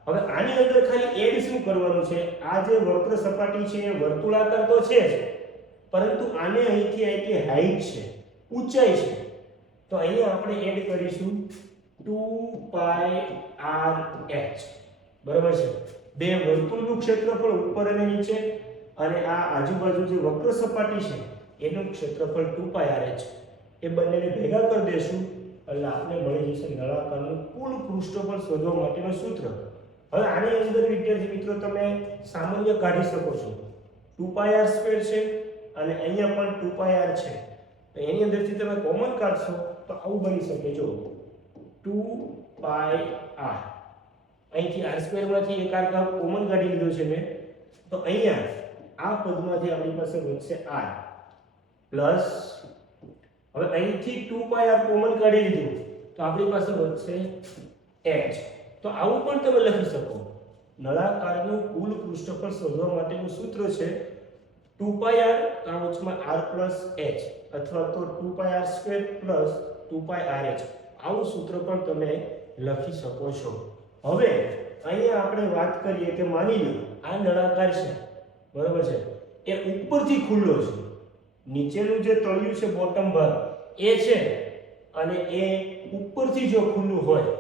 હવે આની અંદર ખાલી એડ શું કરવાનું છે, આ જે વક્ર સપાટી છે એ વર્તુળાકાર તો છે જ, પરંતુ આને અહીંથી આટલી હાઈટ છે, ઊંચાઈ છે. તો અહીંયા આપણે એડ કરીશું 2πrh, બરાબર છે. બે વર્તુળનું ક્ષેત્રફળ ઉપર અને નીચે, અને આ આજુબાજુ જે વક્ર સપાટી છે એનું ક્ષેત્રફળ 2πrh. એ બંનેને ભેગા કરી દેશું એટલે આપણે મળી જશે નળાકારનું કુલ પૃષ્ઠફળ શોધવા માટેનું સૂત્ર. હવે આની અંદર વિદ્યાર્થી મિત્રો તમે સામાન્ય કાઢી શકો છો. 2πr² છે અને અહીંયા પણ 2πr છે, તો એની અંદરથી તમે કોમન કાઢશો તો આવું બની શકે. જો 2πr, અહીંથી r² માંથી એક r કોમન કાઢી લીધો છે મેં, તો અહીંયા આ પદમાંથી આપણી પાસે વધશે r પ્લસ, હવે અહીંથી 2πr કોમન કાઢી લીધું તો આપણી પાસે વધશે h. તો આવું પણ તમે લખી શકો. નળાકારનું કુલ પૃષ્ઠફળ શોધવા માટેનું સૂત્ર છે 2πr r પ્લસ h અથવા તો 2πr² પ્લસ 2πrh. આવું સૂત્ર પણ તમે લખી શકો છો. હવે અહીંયા આપણે વાત કરીએ કે માની લો આ નળાકાર છે, બરાબર છે, એ ઉપરથી ખુલ્લો છે, નીચેનું જે તળિયું છે બોટમ ભાગ એ છે અને એ ઉપરથી જો ખુલ્લું હોય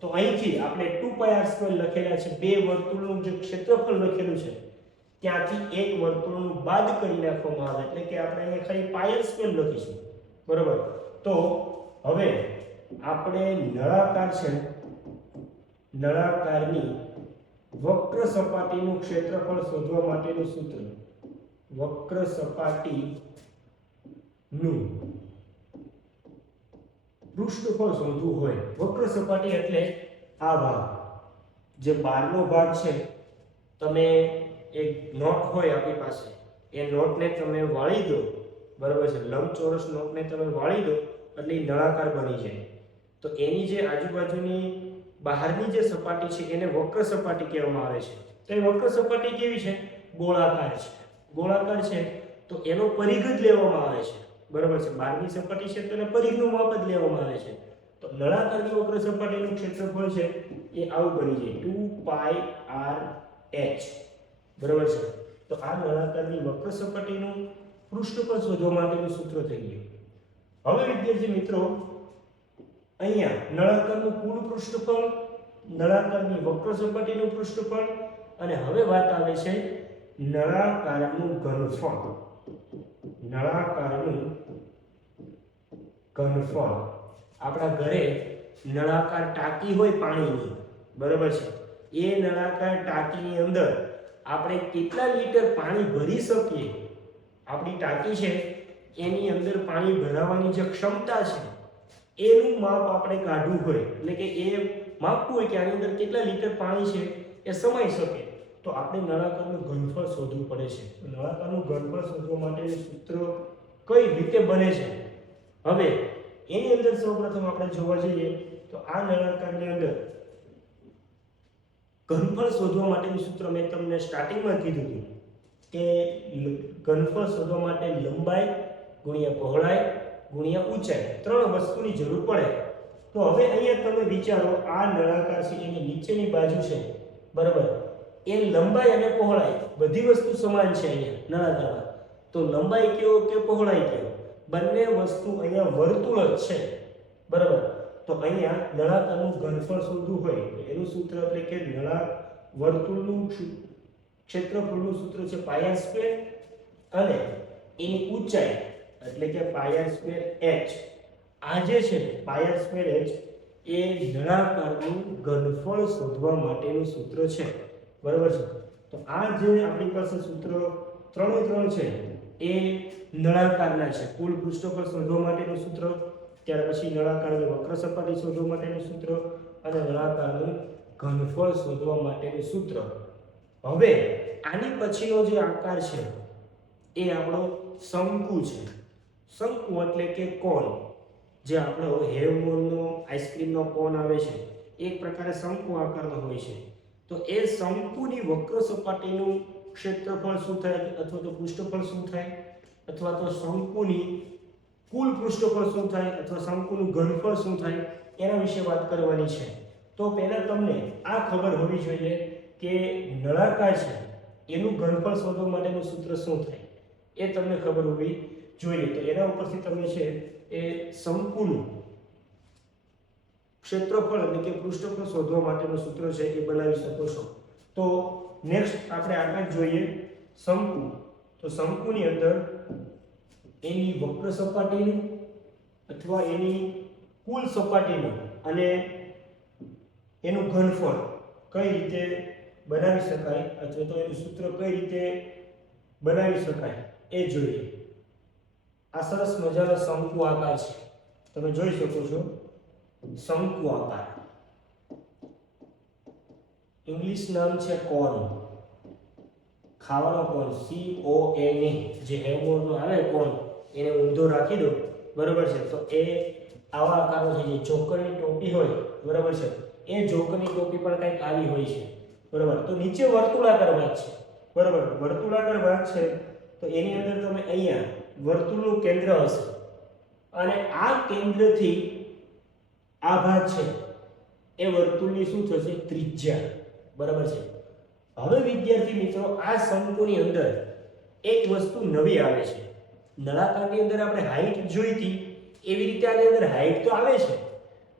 તો અહીંથી આપણે 2πr² લખેલા છે, બે વર્તુળનું જે ક્ષેત્રફળ લખેલું છે ત્યાંથી એક વર્તુળનું બાદ કરી નાખવામાં આવે એટલે કે આપણે અહીંયા ખાલી πr² લખીશું, બરાબર. તો હવે આપણે નળાકાર છે, નળાકારની વક્ર સપાટીનું ક્ષેત્રફળ શોધવા માટેનું સૂત્ર, વક્ર સપાટીનું પૃષ્ઠફળ શોધવું હોય, વક્ર સપાટી એટલે આ ભાગ, જે બહારનો ભાગ છે, તમે એક નોટ હોય આપણી પાસે, એ નોટને તમે વાળી દો, બરાબર છે, લંબચોરસ નોટને તમે વાળી દો એટલે એ નળાકાર બની જાય. તો એની જે આજુબાજુની બહારની જે સપાટી છે એને વક્ર સપાટી કહેવામાં આવે છે. તો એ વક્ર સપાટી કેવી છે? ગોળાકાર છે. ગોળાકાર છે તો એનો પરિઘ જ લેવામાં આવે છે, બરાબર છે. બહારની સપાટી છે તો એને પરિઘનું માપ જ લેવામાં આવે છે. તો નળાકારની વક્ર સપાટીનું ક્ષેત્રફળ છે એ આવું બની જાય 2πrh, બરાબર છે. તો આ નળાકારની વક્ર સપાટીનું પૃષ્ઠફળ શોધવા માટેનું સૂત્ર થઈ ગયું. હવે વિદ્યાર્થી મિત્રો અહીંયા નળાકારનું કુલ પૃષ્ઠફળ, નળાકારની વક્ર સપાટીનું પૃષ્ઠફળ અને હવે વાત આવે છે નળાકારનું ઘનફળ. નળાકારનું ઘનફળ, આપણા ઘરે નળાકાર ટાંકી હોય પાણીની, બરાબર છે, એ નળાકાર ટાંકીની અંદર આપણે કેટલા લીટર પાણી ભરી શકીએ, આપણી ટાંકી છે એની અંદર પાણી ભરાવાની જે ક્ષમતા છે એનું માપ આપણે કાઢવું હોય, એટલે કે એ માપવું હોય કે આની અંદર કેટલા લીટર પાણી છે એ સમાઈ શકે, તો આપણે નળાકારનું ઘનફળ શોધવું પડે છે. નળાકારનું ઘનફળ શોધવા માટેનું સૂત્ર કઈ રીતે બને છે? હવે એની અંદર સૌપ્રથમ આપણે જોવા જઈએ તો આ નળાકારની અંદર ઘનફળ શોધવા માટેનું સૂત્ર મેં તમને સ્ટાર્ટિંગમાં કીધું હતું કે ઘનફળ શોધવા માટે લંબાઈ ગુણ્યા પહોળાઈ ગુણ્યા ઊંચાઈ, ત્રણ વસ્તુની જરૂર પડે. તો હવે અહીંયા તમે વિચારો, આ નળાકાર છે એની નીચેની બાજુ છે, બરાબર, એ લંબાઈ અને પહોળાઈ બધી વસ્તુ સમાન છે અહીંયા નળાકારમાં. તો લંબાઈ કયો કે પહોળાઈ કયો, બંને વસ્તુ અહીંયા વર્તુળ જ છે, બરાબર. તો અહીંયા નળાકારનું ઘનફળ શોધવું હોય તો એનું સૂત્ર એટલે કે વર્તુળનું ક્ષેત્રફળનું સૂત્ર છે πr² અને એની ઊંચાઈ એટલે કે πr²h. આ જે છે πr²h એ નળાકારનું ઘનફળ શોધવા માટેનું સૂત્ર છે, બરાબર છે. તો આ જે આપણી પાસે સૂત્ર ત્રણ છે એ નળાકારના છે. કુલ પૃષ્ઠફળ શોધવા માટેનું સૂત્ર, ત્યાર પછી નળાકારની વક્ર સપાટી શોધવા માટેનું સૂત્ર અને નળાકારનું ઘનફળ શોધવા માટેનું સૂત્ર. હવે આની પછીનો જે આકાર છે એ આપણો શંકુ છે. શંકુ એટલે કે કોન, જે આપણો હેવમોરનો આઈસ્ક્રીમનો કોન આવે છે એક પ્રકારે શંકુ આકારનો હોય છે. તો એ શંકુની વક્ર સપાટીનું ક્ષેત્રફળ શું થાય અથવા તો પૃષ્ઠફળ શું થાય, અથવા તો શંકુની કુલ પૃષ્ઠફળ શું થાય અથવા શંકુનું ઘનફળ શું થાય એના વિશે વાત કરવાની છે. તો પહેલા તમને આ ખબર હોવી જોઈએ કે નળાકાર છે એનું ઘનફળ શોધવા માટેનું સૂત્ર શું થાય એ તમને ખબર હોવી જોઈએ. તો એના ઉપરથી તમે છે એ શંકુનું ક્ષેત્રફળ એટલે કે પૃષ્ઠફળ શોધવા માટેનું સૂત્ર છે એ બનાવી શકો છો. તો નેક્સ્ટ આપણે આગળ જોઈએ શંકુ. તો શંકુની અંદર એની વક્ર સપાટીનું અથવા એની કુલ સપાટીનું અને એનું ઘનફળ કઈ રીતે બનાવી શકાય અથવા તો એનું સૂત્ર કઈ રીતે બનાવી શકાય એ જોઈએ. આ સરસ મજાનો શંકુ આકાર છે, તમે જોઈ શકો છો. શંકુ આકાર, ઇંગ્લિશ નામ છે કોન, ખાવાનો કોન, CON, જે હેવમોરનો આવે કોન એને ઊંધો રાખી દો, બરાબર છે. તો એ આવા આકારનો થઈ જાય. જોકરની ટોપી હોય, બરાબર છે, એ જોકરની ટોપી પણ કંઈક આવી હોય છે, બરાબર. તો નીચે વર્તુળાકાર ભાગ છે, બરાબર, વર્તુળાકાર ભાગ છે. તો એની અંદર તમે અહીંયા વર્તુળનું કેન્દ્ર હશે અને આ કેન્દ્રથી આ ભાગ છે એ વર્તુળની શું થશે? ત્રિજ્યા, બરાબર છે. હવે વિદ્યાર્થી મિત્રો આ શંકુની અંદર એક વસ્તુ નવી આવે છે. નળાકારની અંદર આપણે હાઈટ જોઈ હતી એવી રીતે આની અંદર હાઈટ તો આવે છે,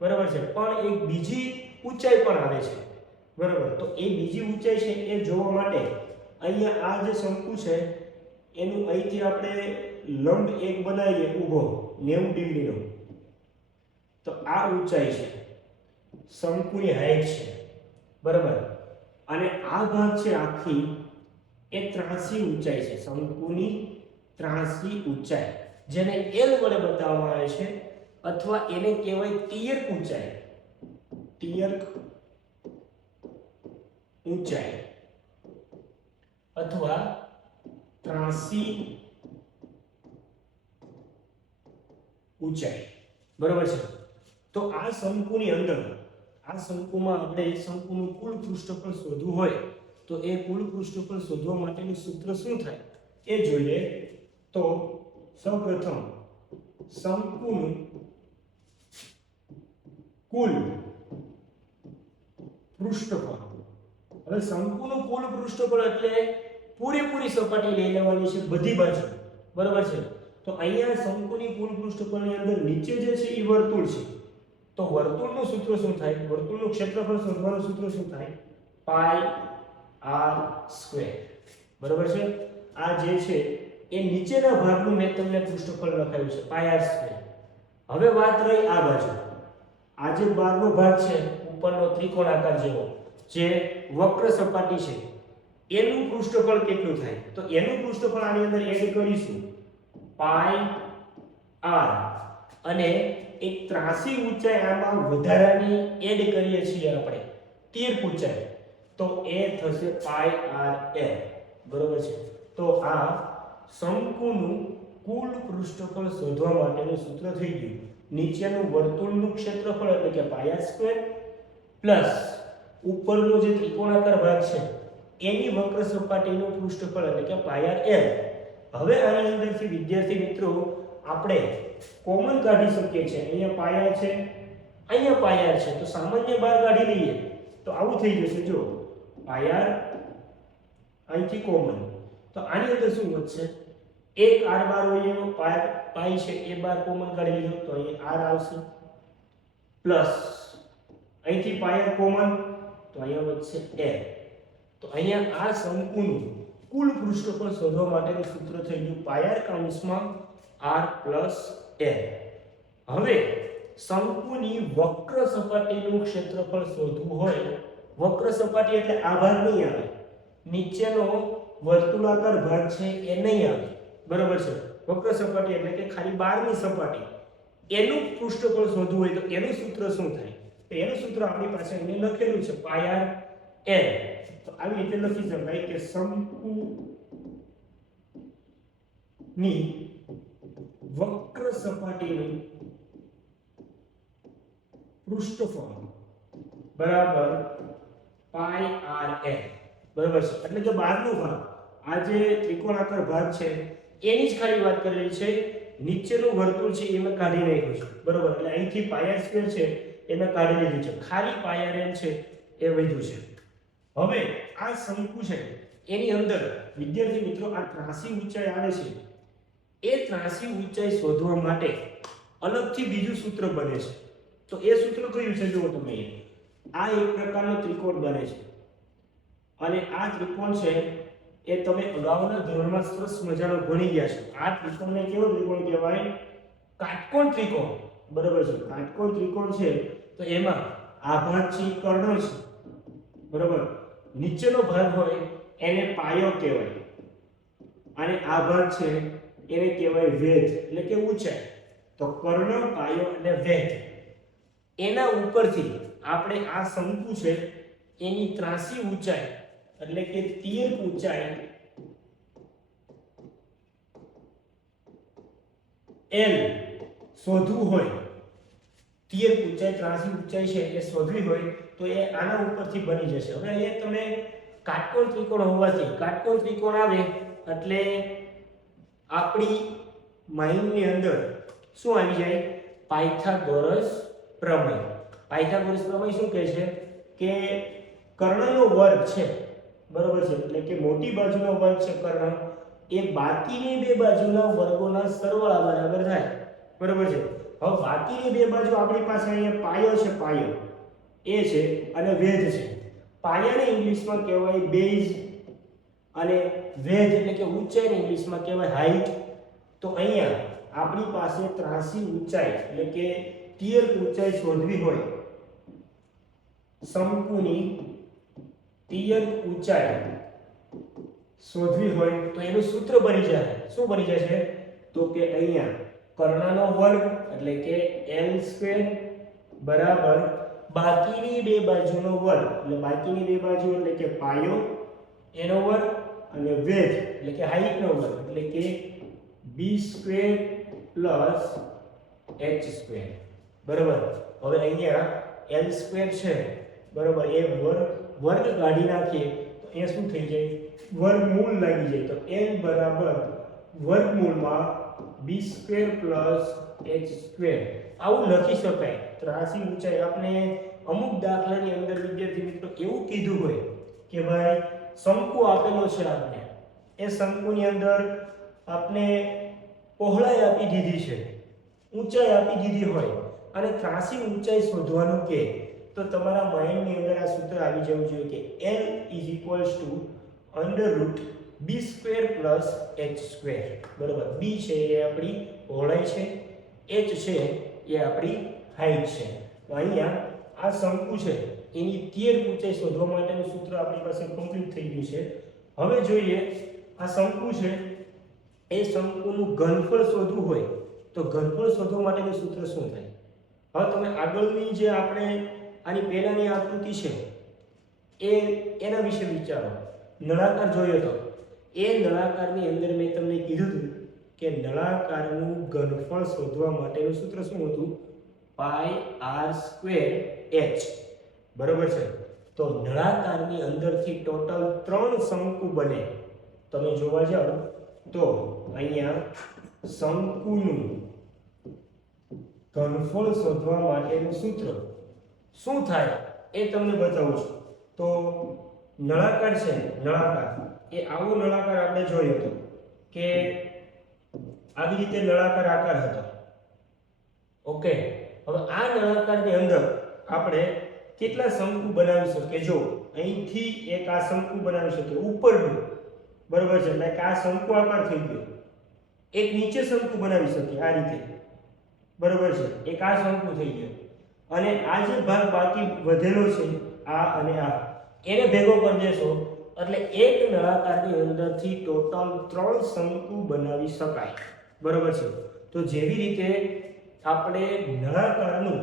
બરાબર છે, પણ એક બીજી ઊંચાઈ પણ આવે છે, બરાબર. તો એ બીજી ઊંચાઈ છે એ જોવા માટે અહીંયા આ જે શંકુ છે એનું અહીંથી આપણે લંબ એક બનાવીએ ઊભો 90 ડિગ્રીનો, તો આ ઊંચાઈ છે, શંકુની હાઈટ છે, બરાબર. અને આ ભાગ છે આખી એ ત્રાંસી ઊંચાઈ છે, શંકુની ત્રાંસી ઊંચાઈ, જેને L વડે બતાવવામાં આવે છે, અથવા એને કહેવાય તિયર્ક ઊંચાઈ, તિયર્ક ઊંચાઈ અથવા ત્રાંસી ઊંચાઈ, બરાબર છે. તો આ શંકુની અંદર, આ શંકુમાં આપણે શંકુનું કુલ પૃષ્ઠફળ શોધવું હોય તો એ કુલ પૃષ્ઠફળ શોધવા માટેનું સૂત્ર શું થાય એ જોઈએ. તો સૌપ્રથમ શંકુનું કુલ પૃષ્ઠફળ, હવે શંકુનું કુલ પૃષ્ઠફળ એટલે પૂરેપૂરી સપાટી લઈ લેવાની છે બધી બાજુ, બરાબર છે. તો અહીંયા શંકુની કુલ પૃષ્ઠફળની અંદર નીચે જે છે એ વર્તુળ છે, તો વર્તુળનું સૂત્ર શું થાય, વર્તુળનું ક્ષેત્રફળ શોધવાનું સૂત્ર શું થાય, પાઈ આર સ્ક્વેર, બરાબર છે. આ જે છે એ નીચેના ભાગનું મેં તમને પૃષ્ઠફળ લખાયું છે પાઈ આર સ્ક્વેર. હવે વાત રહી આ બાજુ, આ જે બહારનો ભાગ છે ઉપરનો ત્રિકોણાકાર જેવો જે વક્ર સપાટી છે એનું પૃષ્ઠફળ કેટલું થાય, તો એનું પૃષ્ઠફળ આની અંદર એડ કરીશું પાઈ આર, અને એક ત્રાંસી ઊંચાઈ આમાં વધારાની એડ કરીએ છીએ આપણે તિયર્ક ઊંચાઈ, તો એ થશે પાઈ આર એલ, બરોબર છે. તો આ શંકુનું કુલ પૃષ્ઠફળ શોધવા માટેનું સૂત્ર થઈ ગયું. નીચેનું વર્તુળનું ક્ષેત્રફળ એટલે કે પાઈ આર સ્ક્વેર પ્લસ ઉપરનો જે ત્રિકોણાકાર ભાગ છે એની વક્ર સપાટીનું પૃષ્ઠફળ એટલે કે પાઈ આર એલ. હવે આની અંદરથી વિદ્યાર્થી મિત્રો આપણે કોમન કાઢી શકીએ છીએ. અહીંયા પાઈ આર છે, અહીંયા પાઈ આર છે, તો સામાન્ય બહાર કાઢી લઈએ તો આવું થઈ જશે. જો પાઈ આર અહીંથી કોમન, તો આની અંદર શું વધશે, એક આર બાર હોય એનો પાઈ છે એ બાર કોમન કાઢી લીધો તો અહીં આર આવશે, પ્લસ અહીંથી પાઈ આર કોમન તો અહીંયા વધશે એલ. તો અહીંયા આ શંકુનું કુલ પૃષ્ઠફળ શોધવા માટેનું સૂત્ર થઈ ગયું પાઈ આર કૌંસમાં r પ્લસ l. હવે શંકુની વક્ર સપાટીનું ક્ષેત્રફળ શોધવું હોય, વક્ર સપાટી એટલે આ ભાગ નહીં આવે, નીચેનો વર્તુળાકાર ભાગ છે એ નહીં આવે, બરાબર છે. વક્ર સપાટી એટલે કે ખાલી બહારની સપાટી, એનું પૃષ્ઠફળ શોધવું હોય તો એનું સૂત્ર શું થાય, તો એનું સૂત્ર આપણી પાસે અહીં લખેલું છે પાઈ આર એલ. તો આવી રીતે લખી શકાય કે શંકુની વક્ર સપાટીનું પૃષ્ઠફળ બરાબર પાઈ આર એલ, બરાબર છે. એટલે કે બહારનો ભાગ, આ જે ત્રિકોણાકાર ભાગ છે એની જ ખાલી વાત કરેલી છે, નીચેનું વર્તુળ છે એ મેં કાઢી નાખ્યું છે, બરાબર. એટલે અહીંથી પાઈ આર સ્ક્વેર છે એ મેં કાઢી લીધું છે, ખાલી પાઈ આર એલ છે એ વધ્યું છે. હવે આ શંકુ છે એની અંદર વિદ્યાર્થી મિત્રો આ ત્રાંસી ઊંચાઈ આવે છે, એ ત્રાંસી ઊંચાઈ શોધવા માટે અલગથી બીજું સૂત્ર બને છે. તો એ સૂત્ર કયું છે જુઓ તમે, આ એક પ્રકારનો ત્રિકોણ બને છે, અને આ ત્રિકોણ છે એ તમે અગાઉના ધોરણમાં સરસ મજાનો ભણી ગયા છો. આ ત્રિકોણને કેવો ત્રિકોણ કહેવાય, કાટકોણ ત્રિકોણ, બરાબર છે. કાટકોણ ત્રિકોણ છે તો એમાં આ ભાગ છે કર્ણ છે, બરાબર. નીચેનો ભાગ હોય એને પાયો કહેવાય, અને આ ભાગ છે એને કહેવાય વેધ એટલે કે ઊંચાઈ. તો કર્ણ, પાયો અને વેધ, એના ઉપરથી આપણે આ શંકુ છે એની ત્રાંસી ઊંચાઈ એટલે કે તિયર્ક ઊંચાઈ L શોધવું હોય, તિયર્ક ઊંચાઈ ત્રાંસી ઊંચાઈ છે એ શોધવી હોય તો એ આના ઉપરથી બની જશે. હવે અહીંયા તમે કાટકોણ ત્રિકોણ હોવાથી કાટકોણ ત્રિકોણ આવે એટલે આપણી માઇન્ડની અંદર શું આવી જાય, પાયથાગોરસ પ્રમેય. પાયથાગોરસ પ્રમેય શું કહે છે કે કર્ણનો વર્ગ છે, બરોબર છે, એટલે કે મોટી બાજુનો વર્ગ છે કર્ણ, એ બાકીની બે બાજુના વર્ગોના સરવાળા બરાબર થાય, બરોબર છે. હવે બાકીની બે બાજુ આપણી પાસે અહીંયા પાયો છે, પાયો એ છે અને વેધ છે. પાયાને ઇંગ્લિશમાં કહેવાય બેઝ અને વેધ એટલે કે ઊંચાઈને ઇંગ્લિશમાં કહેવાય હાઈટ. તો અહીંયા આપણી પાસે ત્રાસી ઊંચાઈ એટલે કે ટિયર ઊંચાઈ શોધવી હોય, શંકુની ટિયર ઊંચાઈ શોધવી હોય તો એનું સૂત્ર બની જાય. શું બની જશે? તો કે અહીંયા કર્ણનો વર્ગ એટલે કે L² બરાબર બાકીની બે બાજુનો વર્ગ એટલે બાકીની બે બાજુ એટલે કે પાયો એનો વર્ગ અને વેધ એટલે કે હાઈટનો વર્ગ એટલે કે B² + H². બરાબર. હવે અહીંયા L² છે બરાબર, એ વર્ગ કાઢી નાખીએ તો અહીંયા શું થઈ જાય? વર્ગમૂળ લાગી જાય. તો L બરાબર વર્ગમૂળમાં B² + H². આવું લખી શકાય. ત્રાસી ઊંચાઈ આપણે અમુક દાખલાની અંદર વિદ્યાર્થી મિત્રો એવું કીધું હોય કે ભાઈ શંકુ આપેલો છે આપને, એ શંકુની અંદર આપને પહોળાઈ આપી દીધી છે, ઊંચાઈ આપી દીધી હોય અને ત્રાસી ઊંચાઈ શોધવાનું કે તો તમારા માઇન્ડની અંદર આ સૂત્ર આવી જવું જોઈએ કે L √B² + H². બરાબર. B છે એ આપણી પહોળાઈ છે, H છે એ આપણી હાઈટ છે. તો અહીંયા આ શંકુ છે એની ટિયર ઊંચાઈ શોધવા માટેનું સૂત્ર આપણી પાસે કમ્પ્લીટ થઈ ગયું છે. હવે જોઈએ આ શંકુ છે એ શંકુનું ઘનફળ શોધવું હોય તો ઘનફળ શોધવા માટેનું સૂત્ર શું થાય? હવે તમે આગળની જે આપણે આની પહેલાની આકૃતિ છે એના વિશે વિચારો. નળાકાર જોયો તો એ નળાકારની અંદર મેં તમને કીધું હતું કે નળાકારનું ઘનફળ શોધવા માટેનું સૂત્ર શું હતું? πr²h. બરોબર છે. તો નળાકારની અંદરથી ટોટલ 3 શંકુ બને. તમે જોવા જાઓ તો અહીંયા શંકુનું ઘનફળ શોધવા માટેનું સૂત્ર શું થાય એ તમને બતાવું છું. તો નળાકાર છે, નળાકાર એ આવો નળાકાર આપણે જોયો હતો કે આવી રીતે નળાકાર આકાર હતો. ઓકે. હવે આ નળાકારની અંદર આપણે કેટલા શંકુ બનાવી શકીએ? જો અહીંથી એક આ શંકુ બનાવી શકીએ ઉપરનું. બરોબર છે. એટલે કે આ શંકુ આકાર થઈ ગયો. એક નીચે શંકુ બનાવી શકીએ આ રીતે. બરોબર છે. એક આ શંકુ થઈ ગયો અને આ જે ભાગ બાકી વધેલો છે આ અને આ એને ભેગો કરી દેશો એટલે એક નળાકારની અંદરથી ટોટલ 3 શંકુ બનાવી શકાય. બરોબર છે. તો જેવી રીતે આપણે નળાકારનું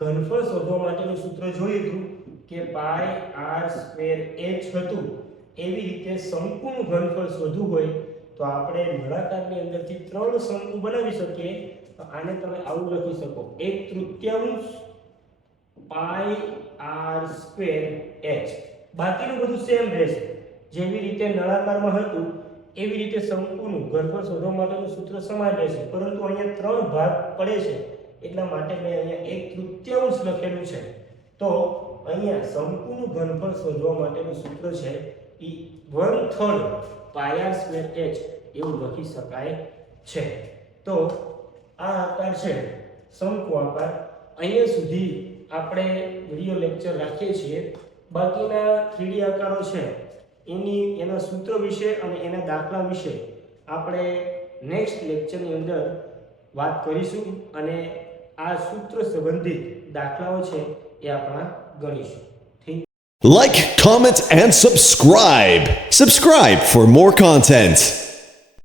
ઘનફળ શોધવા માટેનું સૂત્ર જોયું હતું કે πr²h હતું, એવી રીતે શંકુનું ઘનફળ શોધવું હોય તો આપણે નળાકારની અંદરથી 3 શંકુ બનાવી શકીએ. તો આને તમે આવું લખી શકો 1/3 πr²h. બાકીનું બધું સેમ રહેશે. જેવી રીતે નળાકારમાં હતું એવી રીતે શંકુનું ઘનફળ શોધવા માટેનું સૂત્ર સમાન રહેશે, પરંતુ અહીંયા 3 ભાગ પડે છે એટલા માટે મેં અહીંયા 1/3 લખેલું છે. તો અહીંયા શંકુનું ઘનફળ શોધવા માટેનું સૂત્ર છે એ 1/3 πr²h એવું લખી શકાય છે. તો આ આકાર છે શંકુ આકાર. અહીંયા સુધી આપણે વિડિયો લેક્ચર રાખીએ છીએ. બાકીના 3D આકારો છે એના સૂત્ર વિશે અને એના દાખલા વિશે આપણે નેક્સ્ટ લેક્ચરની અંદર વાત કરીશું અને આ સૂત્ર સંબંધિત દાખલાઓ છે એ આપણે ગણીશું. ઠીક. Like, comment, and subscribe. Subscribe for more content.